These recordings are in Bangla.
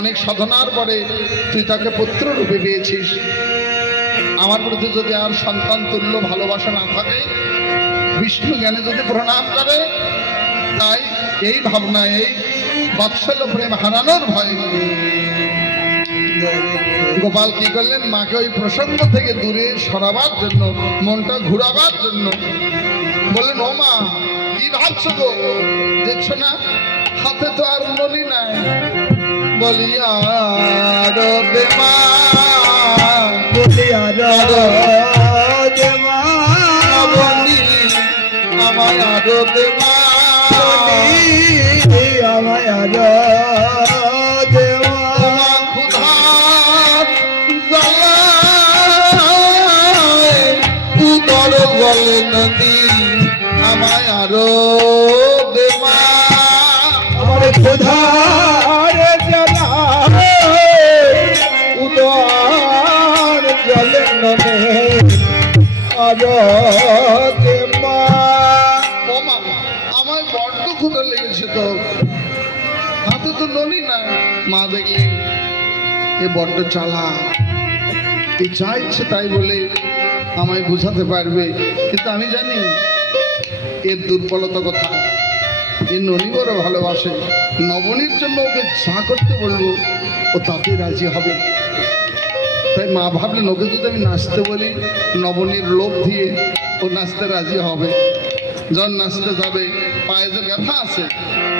অনেক সাধনার পরে তুই তাকে পুত্র রূপে পেয়েছিস। আমার প্রতি যদি আর সন্তান তুল্য ভালোবাসা না থাকে, বিষ্ণু জ্ঞানে যদি প্রণাম করে, তাই এই ভাবনা, এই বাৎসল্য প্রেম হারানোর ভয়। গোপাল কি করলেন? মাকে ওই প্রসঙ্গ থেকে দূরে সরাবার জন্য, মনটা ঘুরাবার জন্য। বললেন, ও মা, কি ভাবছ গো? দেখছ না? হাতে তো আর নলি নাই। বলি আর মা বলিয়া মা বলি আমায় আর মা। বলি আমায় দেওয়া আমায় বড্ড ক্ষুধা লেগেছে তো। হাতে তো নলি না। মা দেখলেন এ বড্ড চালা এই যা ইচ্ছে তাই বলে আমায় বুঝাতে পারবে। কিন্তু আমি জানি এর দুর্বলতা কথা এ ননি বড় ভালোবাসে। নবনীর জন্য ওকে যা করতে বলব, ও তাতে রাজি হবে। তাই মা ভাবলেন, ওকে যদি আমি নাচতে বলি, নবনীর লোভ দিয়ে ও নাচতে রাজি হবে। যখন নাচতে যাবে, পায়ে যে ব্যথা আছে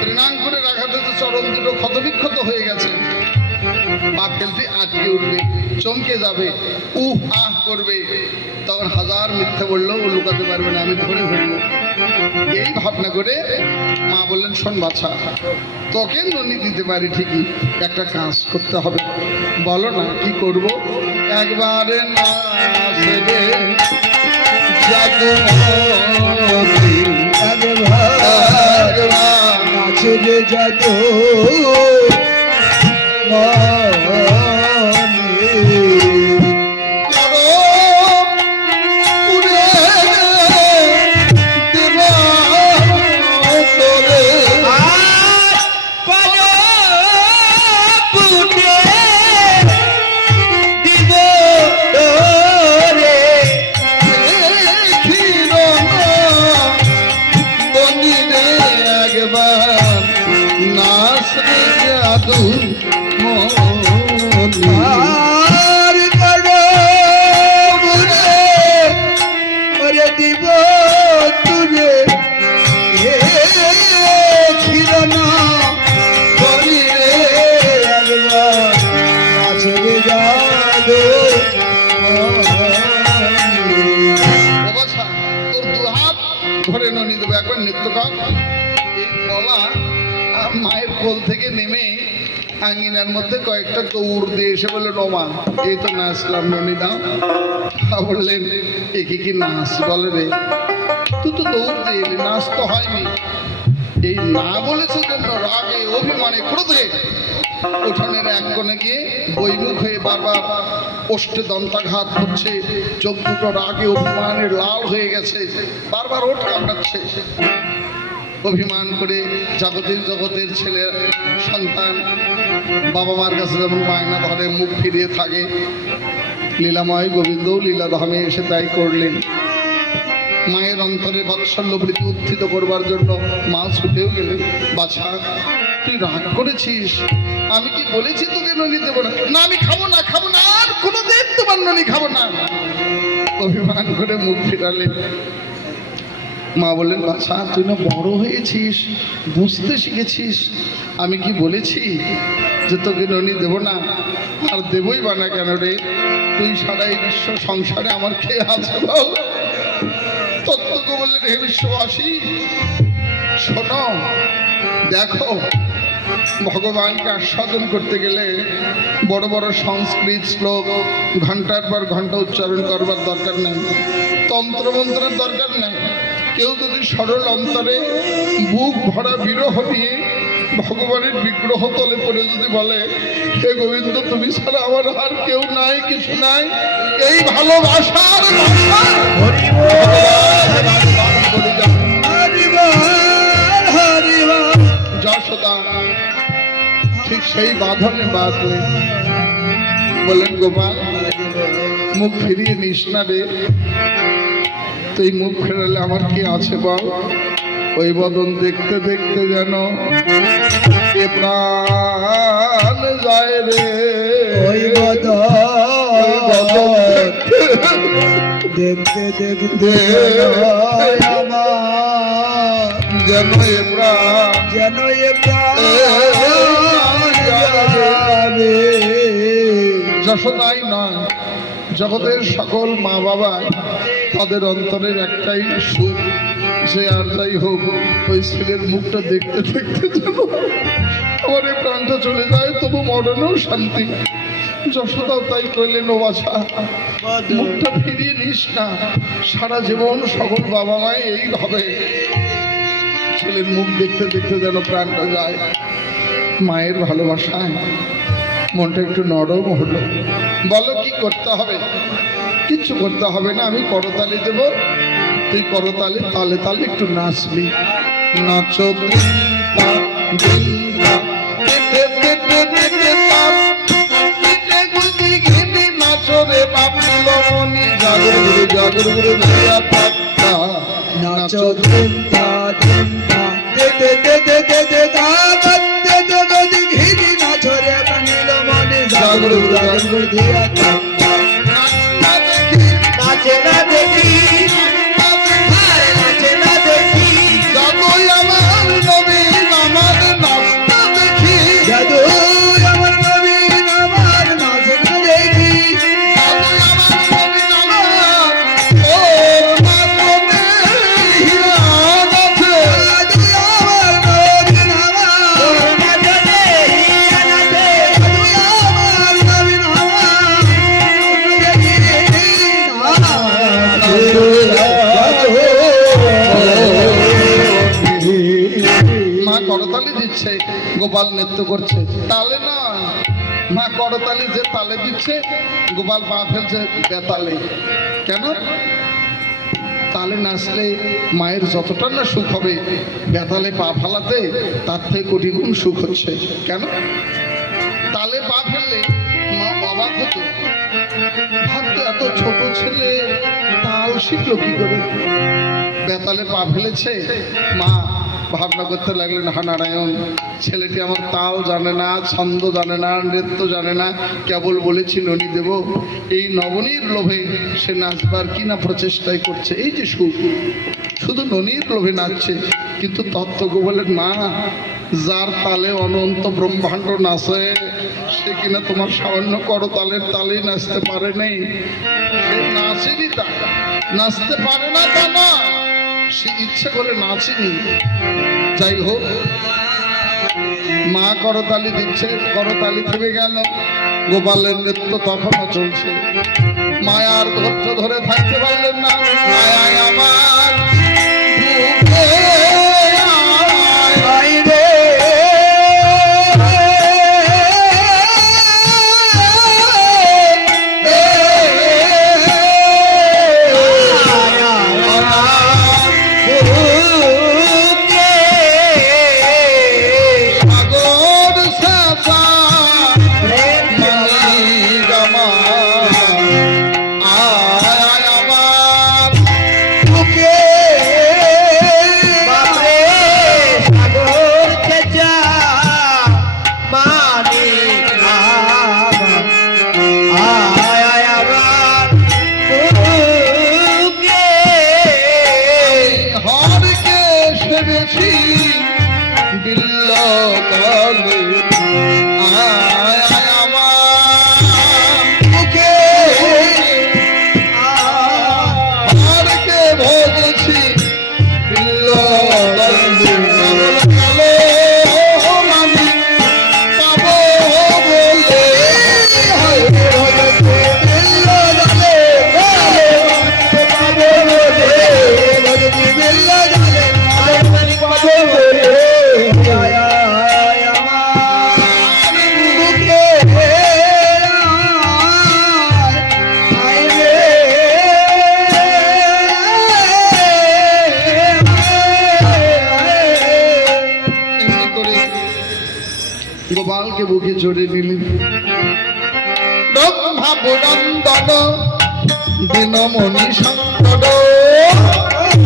তৃণাঙ্কুরের আঘাতে তো চরণ দুটো ক্ষতবিক্ষত হয়ে গেছে পাপকেলটি আটকে উঠবে, চমকে যাবে, উহ, আহ করবে। তখন হাজার মিথ্যা বললেও ও লুকাতে পারবে না, আমি ধরে ফেলব এই ভাবনা করে মা বললেন, শোন বাছা, তোকে ননি দিতে পারি ঠিকই, একটা কাজ করতে হবে। বলো না, কি করব? একবারে না আসবে জাদুমতি আর কারও ওরে দিব তুরে জাদু হাত ধরে ননি দেবো একবার নৃত্য কর এই মায়ের কোল থেকে নেমে আঙ্গিনার মধ্যে কয়েকটা দৌড় দিয়ে এসে বলল নোমা এই তো নাচলাম ননি দাও। বললেন একে কি নাচ বলে রে? তুই তো দৌড় দিয়ে এলি, নাচ তো হয়নি। এই না বলেছে জন্য রাগে অভিমানে ক্রোধে। উঠোনের এক কোণে গিয়ে বৈমুখ হয়ে বারবার ওষ্ঠে দন্তাঘাত হচ্ছে। চোখ দুটো রাগে অভিমানে লাল হয়ে গেছে। বারবার ওঠ কামড়াচ্ছে। অভিমান করে জগতের জগতের ছেলে সন্তান বাবা মার কাছে যেমন বায়না ধরে, মুখ ফিরিয়ে থাকে। লীলাময় গোবিন্দ লীলাধামে এসে তাই করলেন। মায়ের অন্তরে বাৎসল্য প্রীতি উত্থিত করবার জন্য মা ছুটেও গেলেন। বাছা, তুই রাগ করেছিস? আমি কি বলেছি তোকে ননি দেবো না? না, আমি খাব না খাব না, আর কোনোদিন তোমার ননি খাব না। অভিমান করে মুখ ফিরালেন। মা বললেন, বাছা, তুই না বড় হয়েছিস, বুঝতে শিখেছিস। আমি কি বলেছি যে তোকে ননি দেবো না? আর দেবই বা না কেন রে? তুই সারা এই বিশ্ব সংসারে আমার খেয়ে আছে তত্ত্বকে বললেন, হে বিশ্ববাসী, শোনো, দেখো, ভগবানকে আস্বাদন করতে গেলে বড় বড় সংস্কৃত শ্লোক ঘণ্টার পর ঘণ্টা উচ্চারণ করবার দরকার নেই, তন্ত্রমন্ত্রের দরকার নেই। কেউ যদি সরল অন্তরে বুক ভরা বিরহ নিয়ে ভগবানের বিগ্রহ তলে পড়ে যদি বলে, হে গোবিন্দ, তুমি ছাড়া আমার আর কেউ নাই, কিছু নাই? এই ভালোবাসার ঠিক সেই বাঁধনে বাঁধলে বলেন গোপাল, মুখ ফিরিয়ে নিস না রে। তুই মুখ ফেরালে আমার কি আছে বল? ওই বদন দেখতে দেখতে যেন এ প্রাণ যায় রে। ওই বদন দেখতে দেখতে যেন এ প্রাণ যেন এ প্রাণ যাবে। যশোদাই নয় জগতের সকল মা বাবা তাদের অন্তরের একটাই সুখ, যে আর যাই হোক, ওই ছেলের মুখটা দেখতে দেখতে যেন আমার এই প্রাণটা চলে যায়, তবু মরণেও শান্তি। যশোদাও তাই করলেন, ও বাছা। মুখটা ফিরিয়ে নিস না, সারা জীবন সকল বাবা মাই এই হবে ছেলের মুখ দেখতে দেখতে যেন প্রাণটা যায়। মায়ের ভালোবাসায় মনটা একটু নরম হলো। বলো কি করতে হবে? কিচ্ছু করতে হবে না, আমি করতালি দেব। তুই করতালি, তালে তালে একটু নাচবি। নাচো নাচো চিন্তা জাগরু নৃত্য করছে। তালে না মা করতালি যে তালে দিচ্ছে, গোপাল পা ফেলছে বেতালে কেন? তালে নাচলে মায়ের যতটা না সুখ হবে বেতালে পা ফালাতে তার থেকে কোটি গুণ সুখ হচ্ছে। কেন? তালে পা ফেললে মা অবাক হতো। ভাবতো এত ছোট ছেলে তাল শিখলো কি করে বেতালে পা ফেলেছে। মা ভাবনা করতে লাগলেন, হা নারায়ণ, ছেলেটি আমার তাল জানে না, ছন্দ জানে না, নৃত্য জানে না, কেবল বলেছি ননী দেব। এই নবনীর লোভে সে নাচবার কি না প্রচেষ্টাই করছে? এই যে সুখ শুধু ননীর লোভে নাচছে, কিন্তু তত্ত্বকে বলে না যার তালে অনন্ত ব্রহ্মাণ্ড নাচে, সে কিনা তোমার সামান্য করতালের তালেই নাচতে পারে নেই। সে নাচেনি তা, নাচতে পারে না তা না, সে ইচ্ছে করে নাচেনি। যাই হোক, মা করতালি দিচ্ছে, করতালি থেমে গেল, গোপালের নৃত্য তখনও চলছে। মায়ার ধৈর্য ধরে থাকতে পারলেন না, মায়ায় আমার গোপালকে বুকে চড়ে নিলেন ভাবনন্দন দিনমণি সন্তন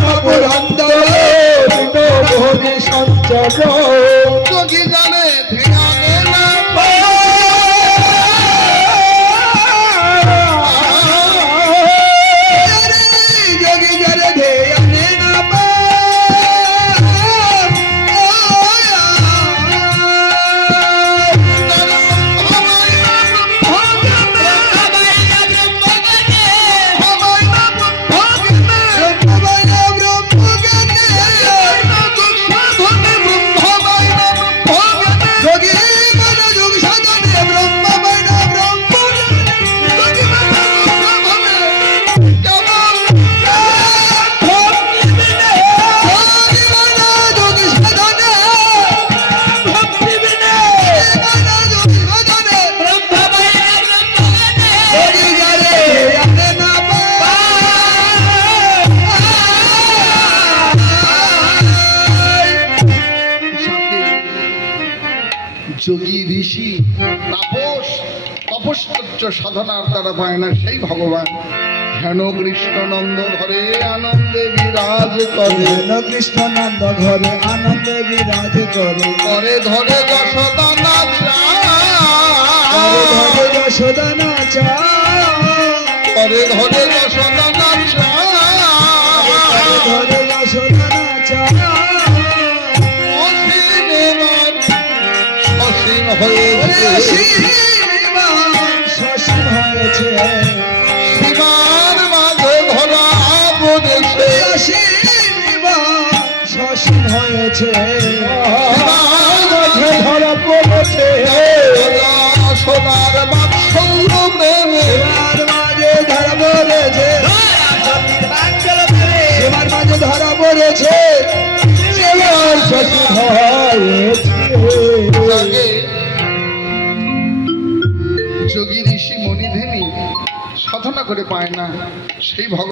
ভাবনন্দন যোগী সঞ্চর ধ্যানে যোগী ঋষি তাপস তপশ্চর্য সাধনার দ্বারা পায় না সেই ভগবান। হেন কৃষ্ণনন্দ ঘরে আনন্দে বিরাজ করে। কৃষ্ণ নন্দ ঘরে আনন্দে বিরাজ করে। করে ধরে যশোদা নাচা ঘরে যশোদা নাচা করে ধরে যশোদা নাচা ঘরে যশোদা হয়েছে সীমার মাঝে। ধরা পড়েছে শশী হয়েছে ধরা পড়েছে সোনার সীমার মাঝে ধরা পড়েছে সীমার মাঝে ধরা পড়েছে সীমার শশী হয়েছে সাধনা করে পায় না সেই ভগবান